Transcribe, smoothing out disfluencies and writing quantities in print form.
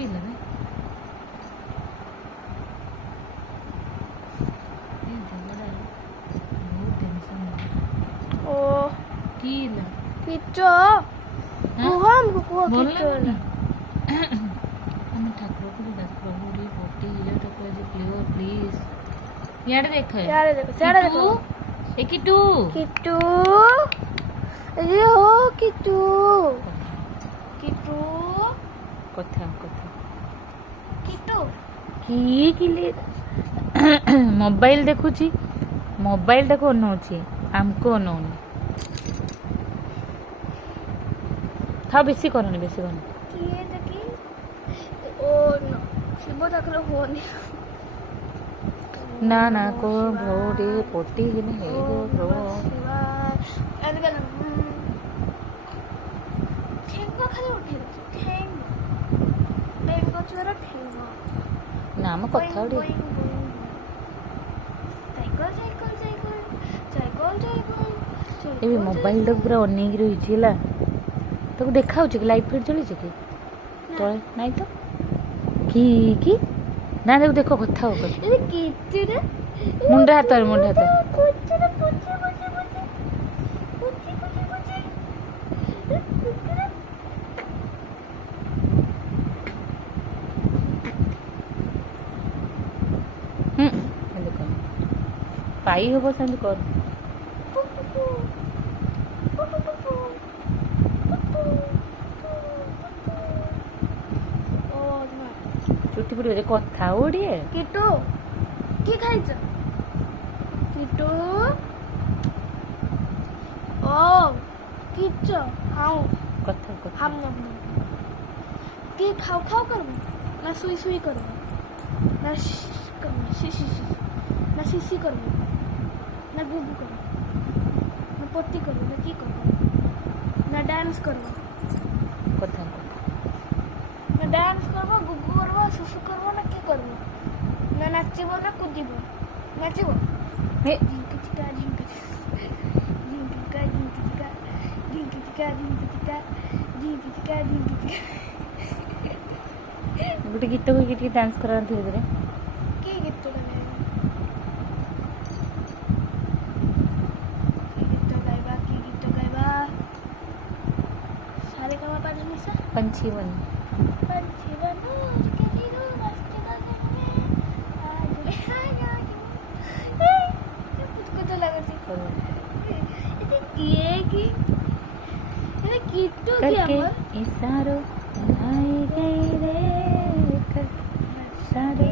কি হলো রে? এই ঝগড়া বহুত টেনশন। ও কি হলো? কিচ্ছু কুହ ଆମକୁ କୁହ କିଚ୍ଛୁ ହେଲା। ଆମେ ଠାକୁରକୁ ଡାକ ପ୍ରଭୁ ଟିକେ ପଟି ହେଇଯାଉ ଆଜି କ୍ଲିୟର ପ୍ଲିଜ। ଇଆଡ଼େ ଦେଖ। ଇଆଡ଼େ ଦେଖ ସିଆଡ଼େ ଦେଖ। ଏ କିଟୁ କିଟୁ ଏ ଓ କିଟୁ କିଟୁ କଥା କଥା କିଟୁ କି କିଲି ମୋବାଇଲ ଦେଖୁଛି, ମୋବାଇଲଟାକୁ ଅନଉଛି, ଆମକୁ ଅନଉନି। ଖାଅ, ବେଶୀ କରନି, ବେଶୀ କରନି। କିଏ ଦେଖି ଓ ଶିବ ଚାକର ହୁଅନି। ନା ନା କୋ ପ୍ରଭୁ ଟିକେ ପଟି କିନି ହେଇଯିବ ପ୍ରଭୁ। ଠେଙ୍ଗ ଖାଲି ଉଠେଇ ଦଉଛି, ଠେଙ୍ଗ ଠେଙ୍ଗ ଚୋର ଠେଙ୍ଗ। ନା ଆମ କଥା ଗୋଟେ cycle cycle cycle cycle cycle. ଏବେ ମୋବାଇଲଟାକୁ ପୁରା ଅନେଇକି ରହିଛି ହେଲା। ତାକୁ ଦେଖାଉଛି କି ଲାଇଟ୍ ଫାଇଟ୍ ଚଳିଛି କି ତଳେ? ନାଇଁ ତ। କି କି ନା ତାକୁ ଦେଖ, କଥା ହଉ କଥା। ମୁଣ୍ଡ ହାତରେ ମୁଣ୍ଡ ହାତ ଏମିତି କର, ପାଇ ହବ ସେମିତି କର। ଚୁଟି ପଡ଼ିବ, କଥା ଓଡିଏ। କିଟୁ କି ଖାଇଛ? କିଟୁ ଓ କିଚ ହାଉ କଥା କଥା ହାମ ନମ କି ଖାଉ ଖାଉ করব না সুই সুই করব না শিশি না শিশি করব না গুগু করব না পটি করব না কি করব না ডান্স করব কথা কথা না ডান্স করব গুগু করব শিশি করব না কি করব না নাচিব না কুদিব নাচিব হে ঝিঙ্কি চিকা ঝিঙ্কি ঝিঙ্কি চিকা ঝিঙ্কি চিকা ঝিঙ্কি চিকা ঝিঙ্কি চিকা ঝিঙ্কি চিকা ঝিঙ্কি চিকা। ଗୋଟେ ଗୀତ କହିକି ଟିକେ ଡାନ୍ସ କରା ଧୀରେ ଧୀରେ। କି ଗୀତଟା ଗାଇବା? କି ଗୀତ ଗାଇବା? କି ଗୀତ ଗାଇବା? ସାରେଗାମାପା ଧନିସା पंछी बन पंछी बनो के दिलो मस्त गगन में आज आया ये कुछ लगती ये किए की ये किट्टू की करके अमर इशारों बनाए गए रे कर सारे